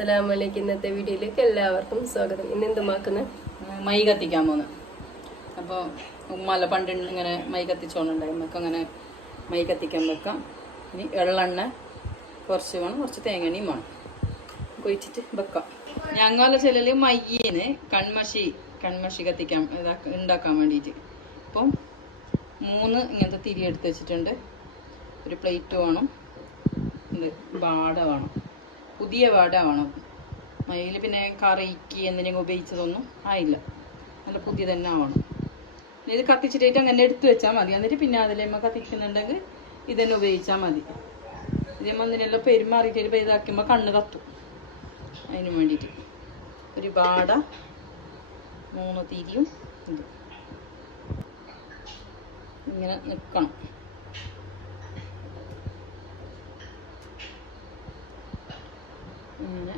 അസ്സലാമലൈക്കും. ഇന്നത്തെ വീഡിയോയിലേക്ക് എല്ലാവർക്കും സ്വാഗതം. ഇന്ന് എന്തുമാക്കുന്നത്? മൈ കത്തിക്കാൻ പോകുന്നു. അപ്പോൾ ഉമ്മല പണ്ട് ഇങ്ങനെ മൈ കത്തിച്ചോണ്ടുണ്ടായി. നമുക്ക് അങ്ങനെ മൈ കത്തിക്കാൻ വെക്കാം. ഇനി എള്ളെണ്ണ കുറച്ച് വേണം, കുറച്ച് തേങ്ങയും വേണം, കൊഴിച്ചിട്ട് വെക്കാം. ഞങ്ങളെ ചിലര് മയ്യീന് കൺമഷി കത്തിക്കാൻ ഉണ്ടാക്കാൻ വേണ്ടിയിട്ട് അപ്പം 3 ഇങ്ങനത്തെ തിരി എടുത്ത് വെച്ചിട്ടുണ്ട്. ഒരു പ്ലേറ്റ് വേണം, വാട വേണം, പുതിയ വാട വേണം. അതിൽ പിന്നെ കറിക്ക് എന്തിനെങ്കിലും ഉപയോഗിച്ചതൊന്നും ആയില്ല, നല്ല പുതിയ തന്നെ ആവണം. ഇത് കത്തിച്ചിട്ടായിട്ട് അങ്ങനെ എടുത്ത് വെച്ചാൽ മതി. എന്നിട്ട് പിന്നെ അതിലേമ്മ കത്തിക്കുന്നുണ്ടെങ്കിൽ ഇതന്നെ ഉപയോഗിച്ചാൽ മതി. ഇതേമ്മ അതിനെല്ലാം പെരുമാറിയിട്ട് ഇതാക്കുമ്പോൾ കണ്ണ് കത്തും. അതിന് വേണ്ടിയിട്ട് ഒരു വാട, 3 തിരിയും ഇത് ഇങ്ങനെ നിൽക്കണം. ഇങ്ങനെ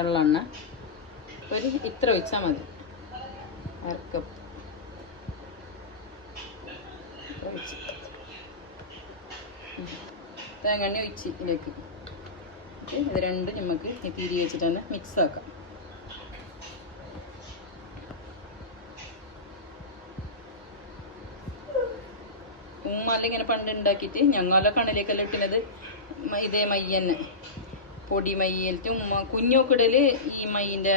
എള്ളെണ്ണ ഒരു ഇത്ര ഒഴിച്ചാൽ മതി, അരക്കപ്പ് ഒഴിച്ച് തേങ്ങ ഒഴിച്ച് ഇതിലേക്ക് ഇത് രണ്ടും നമുക്ക് ഈ തിരി വെച്ചിട്ട് തന്നെ മിക്സ് ആക്കാം. ഉമ്മല്ല ഇങ്ങനെ പണ്ട് ഉണ്ടാക്കിയിട്ട് ഞങ്ങളെ കണ്ണിലേക്കെല്ലാം ഇട്ടുന്നത് ഇതേ മയ്യന്നെ, പൊടി മയ്യിലിട്ട് ഉമ്മ കുഞ്ഞോക്കിടല് ഈ മയ്യിൻ്റെ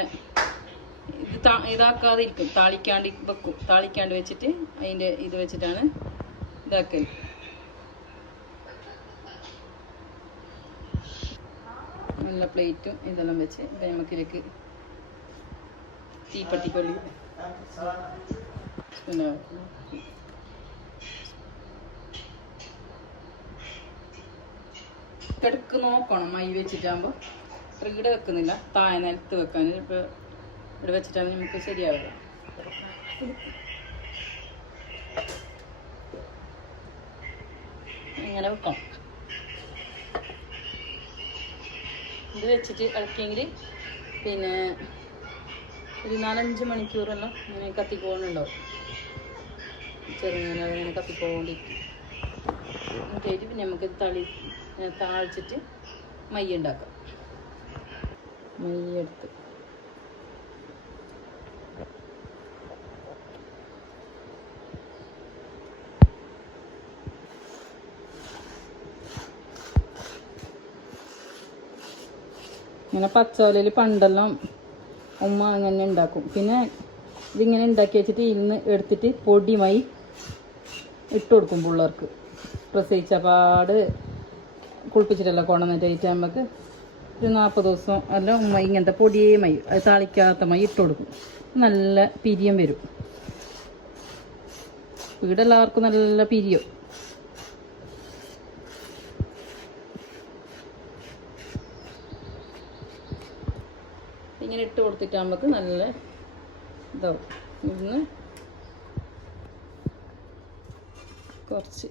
ഇത് ഇതാക്കാതിരിക്കും, താളിക്കാണ്ട് വെക്കും. താളിക്കാണ്ട് വെച്ചിട്ട് അതിൻ്റെ ഇത് വെച്ചിട്ടാണ് ഇതാക്കൽ. നല്ല പ്ലേറ്റും ഇതെല്ലാം വെച്ച് ഇപ്പം നമുക്കിലേക്ക് തീപ്പട്ടിക്കൊള്ളി കിടക്ക് നോക്കണം. മൈ വെച്ചിട്ടാകുമ്പോൾ ഇവിടെ വെക്കുന്നില്ല, താഴെ നിലത്ത് വെക്കാൻ. ഇപ്പോൾ ഇവിടെ വെച്ചിട്ടാകുമ്പോൾ നമുക്ക് ശരിയാവില്ല. ഇങ്ങനെ വെക്കണം. ഇത് വെച്ചിട്ട് ഇളക്കിയെങ്കിൽ പിന്നെ ഒരു 4-5 മണിക്കൂറെല്ലാം ഇങ്ങനെ കത്തിക്കോണ്ടുണ്ടാവും. ചെറുങ്ങനെ അതിങ്ങനെ കത്തിക്കോണ്ടിരിക്കും. എന്നിട്ട് പിന്നെ നമുക്ക് താളിച്ചിട്ട് മൈ ഉണ്ടാക്കാം. മൈ എടുത്ത് ഇങ്ങനെ പച്ചവലയിൽ പണ്ടെല്ലാം ഉമ്മ അങ്ങനെ ഉണ്ടാക്കും. പിന്നെ ഇതിങ്ങനെ ഉണ്ടാക്കി വെച്ചിട്ട് ഇന്ന് എടുത്തിട്ട് പൊടി മൈ ഇട്ട് കൊടുക്കും പിള്ളേർക്ക്. പ്രസവിച്ച പാട് കുളിപ്പിച്ചിട്ടല്ല കൊണ്ടുവന്നിട്ടായിട്ട് നമുക്ക് ഒരു 40 ദിവസം എല്ലാം ഉമ്മ ഇങ്ങനത്തെ പൊടിയേ മൈ, അത് താളിക്കാത്ത മൈ ഇട്ട് കൊടുക്കും. നല്ല പിരിയം വരും. ഇവിടെ എല്ലാവർക്കും നല്ല പിരിയും. ഇങ്ങനെ ഇട്ട് കൊടുത്തിട്ട് നമുക്ക് നല്ല ഇതാവും. ഇന്ന് കുറച്ച്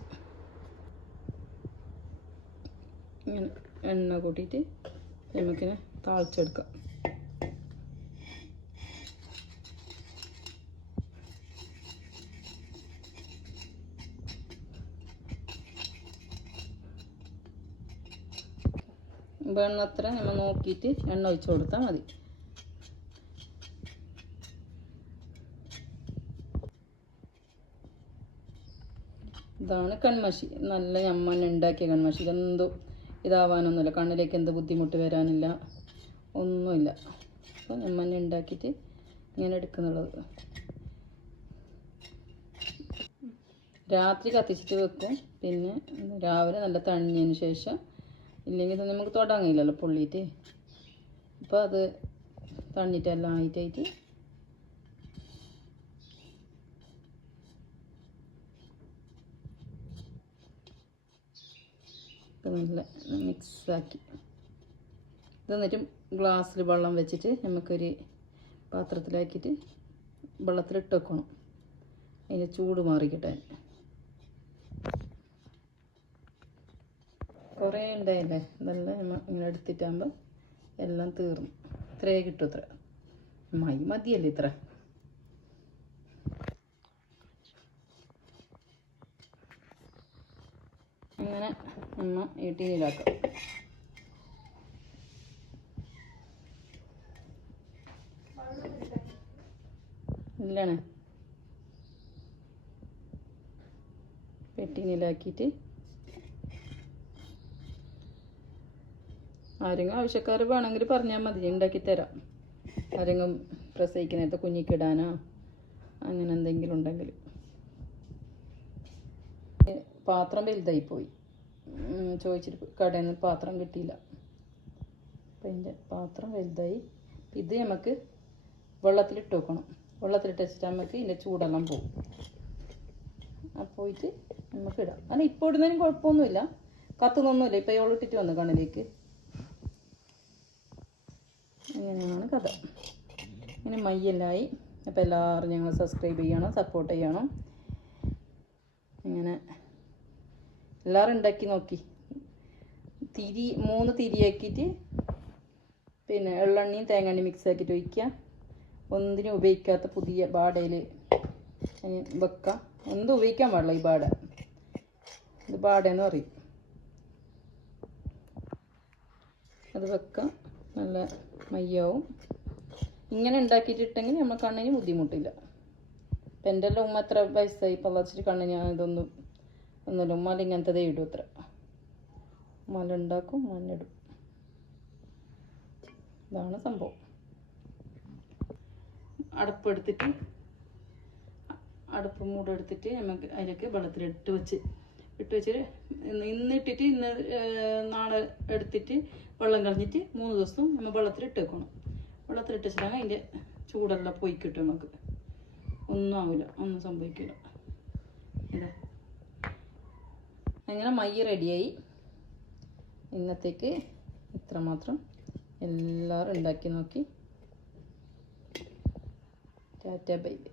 ഇങ്ങനെ എണ്ണ കൂട്ടിയിട്ട് നമുക്കിങ്ങനെ താളിച്ചെടുക്കാം. വേണത്ര നമ്മൾ നോക്കിയിട്ട് എണ്ണ ഒഴിച്ച് കൊടുത്താൽ മതി. ഇതാണ് കൺമഷി. നല്ല ഞമ്മന്നെ ഉണ്ടാക്കിയ കൺമഷി. ഇതെന്തോ ഇതാവാനൊന്നുമില്ല, കണ്ണിലേക്ക് എന്ത് ബുദ്ധിമുട്ട് വരാനില്ല, ഒന്നുമില്ല. അപ്പോൾ ഞമ്മന്നെ ഉണ്ടാക്കിയിട്ട് ഇങ്ങനെ എടുക്കുന്നുള്ളത്. രാത്രി കത്തിച്ചിട്ട് വെക്കും. പിന്നെ രാവിലെ നല്ല തണിഞ്ഞതിന് ശേഷം, ഇല്ലെങ്കിൽ നമുക്ക് തൊടാൻ കഴിയില്ലല്ലോ പൊള്ളിയിട്ട്. അപ്പോൾ അത് തണ്ണിട്ടെല്ലാം ആയിട്ടായിട്ട് നല്ല മിക്സാക്കി ഇത്. എന്നിട്ട് ഗ്ലാസ്സിൽ വെള്ളം വെച്ചിട്ട് നമുക്കൊരു പാത്രത്തിലാക്കിയിട്ട് വെള്ളത്തിലിട്ട് വെക്കണം. അതിൻ്റെ ചൂട് മാറിക്കിട്ടാൻ. കുറേ ഉണ്ടായില്ലേ, ഇതെല്ലാം നമ്മൾ ഇങ്ങനെ എടുത്തിട്ടാകുമ്പോൾ എല്ലാം തീർന്നു. ഇത്രയേ കിട്ടും. ഇത്ര മൈ മതിയല്ലേ ഇത്ര. അങ്ങനെ ഒന്ന് ഈ ടീനിലാക്കാം. ഇല്ലാണ് പെട്ടിനിലാക്കിയിട്ട് ആരെങ്കിലും ആവശ്യക്കാർ വേണമെങ്കിൽ പറഞ്ഞാൽ മതി, ഉണ്ടാക്കി തരാം. ആരെങ്കിലും പ്രസവിക്കുന്നേരത്തെ കുഞ്ഞിക്കിടാനോ അങ്ങനെ എന്തെങ്കിലും ഉണ്ടെങ്കിൽ. പാത്രം വലുതായി പോയി, ചോദിച്ചിട്ട് കടയിൽ നിന്ന് പാത്രം കിട്ടിയില്ല. അപ്പം അതിൻ്റെ പാത്രം വലുതായി. ഇത് നമുക്ക് വെള്ളത്തിലിട്ട് വെക്കണം. വെള്ളത്തിലിട്ട് വെച്ചിട്ട് നമുക്ക് ഇതിൻ്റെ ചൂടെല്ലാം പോകും. പോയിട്ട് നമുക്ക് ഇടാം. കാരണം ഇപ്പോൾ ഇടുന്നതിനും കുഴപ്പമൊന്നുമില്ല, കത്തുന്നൊന്നുമില്ല. ഇപ്പം ഇവളിട്ടിട്ട് വന്നു കണ്ണിലേക്ക്. അങ്ങനെയാണ് കഥ. ഇങ്ങനെ മയ്യെല്ലായി. അപ്പോൾ എല്ലാവരും ഞങ്ങൾ സബ്സ്ക്രൈബ് ചെയ്യണം, സപ്പോർട്ട് ചെയ്യണം. ഇങ്ങനെ എല്ലാവരും ഉണ്ടാക്കി നോക്കി. 3 തിരിയാക്കിയിട്ട് പിന്നെ എള്ളെണ്ണയും തേങ്ങെണ്ണയും മിക്സ് ആക്കിയിട്ട് ഒഴിക്കുക. ഒന്നിനും ഉപയോഗിക്കാത്ത പുതിയ ബാടയിൽ വെക്കാം. എന്തും ഉപയോഗിക്കാൻ പാടില്ല ഈ ബാട. ഇത് ബാടയെന്ന് പറയും. അത് വെക്കാം, നല്ല മയ്യാവും. ഇങ്ങനെ ഉണ്ടാക്കിയിട്ടിട്ടെങ്കിൽ നമ്മൾ കണ്ണിന് ബുദ്ധിമുട്ടില്ല. ഇപ്പം എൻ്റെ എല്ലാം ഉമ്മ എത്ര വയസ്സായി പള്ളച്ചിട്ട് കണ്ണിന് ഇതൊന്നും ഒന്നുമില്ല. ഉമ്മാല ഇങ്ങനത്തതേ ഇടും. അത്ര ഉമ്മാല ഉണ്ടാക്കും, മണ്ണിടും. ഇതാണ് സംഭവം. അടുപ്പെടുത്തിട്ട് അടുപ്പ് മൂടെടുത്തിട്ട് നമുക്ക് അതിലേക്ക് വെള്ളത്തിലിട്ട് വെച്ചിട്ട് ഇന്നിട്ടിട്ട് നാളെ എടുത്തിട്ട് വെള്ളം കളഞ്ഞിട്ട് 3 ദിവസം നമ്മൾ വെള്ളത്തിലിട്ട് വെക്കണം. വെള്ളത്തിലിട്ട് വെച്ചിട്ടാണ് അതിൻ്റെ ചൂടെല്ലാം പോയി കിട്ടും. നമുക്ക് ഒന്നും ആവില്ല, ഒന്നും സംഭവിക്കില്ല. ഇതാ അങ്ങനെ മയ്യ് റെഡിയായി. ഇന്നത്തേക്ക് ഇത്രമാത്രം. എല്ലാവരും ഉണ്ടാക്കി നോക്കി. Tata bye bye.